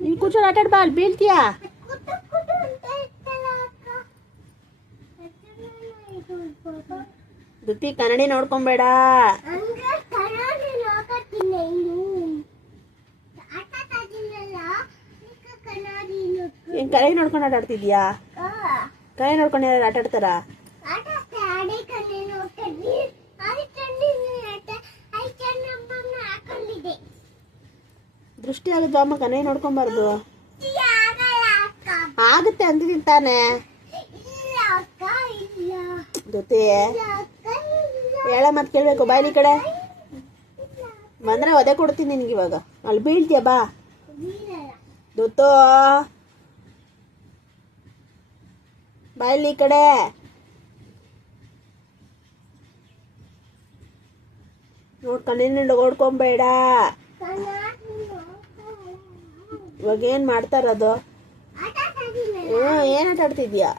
ಇಲ್ಲಿ ಕೂತ್ಕೊಂಡು ಆಟ ಆಡ್ಬಾ, ಅಲ್ಲಿ ಬೀಳ್ತೀಯಾ. ದುತ್ತಿ ಕನ್ನಡಿ ನೋಡ್ಕೊಂಬೇಡ. ಏನ್ ಕನ್ನಡಿ ನೋಡ್ಕೊಂಡು ಆಟ ಆಡ್ತಿದ್ಯಾ? ಕನ್ನಡಿ ನೋಡ್ಕೊಂಡು ಯಾರು ಆಟ ಆಡ್ತಾರ? ದೃಷ್ಟಿ ಆಗುತ್ತೆ ಅಮ್ಮ, ಕನ್ನಡಿ ನೋಡ್ಕೊಂಬಾರ್ದು. ಆಗುತ್ತೆ ಅಂತಿದ್ದೀನಿ ತಾನೆ. ದುತ್ತಿ ಹೇಳ ಮತ್ ಕೇಳ್ಬೇಕು, ಬಾಯ್ಲಿ ಕಡೆ ಬಂದ್ರೆ ಒದೆ ಕೊಡ್ತೀನಿ ನಿನ್ಗೆ. ಇವಾಗ ಅಲ್ಲಿ ಬೀಳ್ತೀಯ ಬಾ. ದುತ್ತು ಬಾಯ್ಲಿ ಕಡೆ. ಕಣ್ಣಿನ ಓಡ್ಕೊಂಬೇಡ. ಇವಾಗ ಏನ್ ಮಾಡ್ತಾರದು? ಏನ್ ಆಟ ಆಡ್ತಿದ್ಯಾ?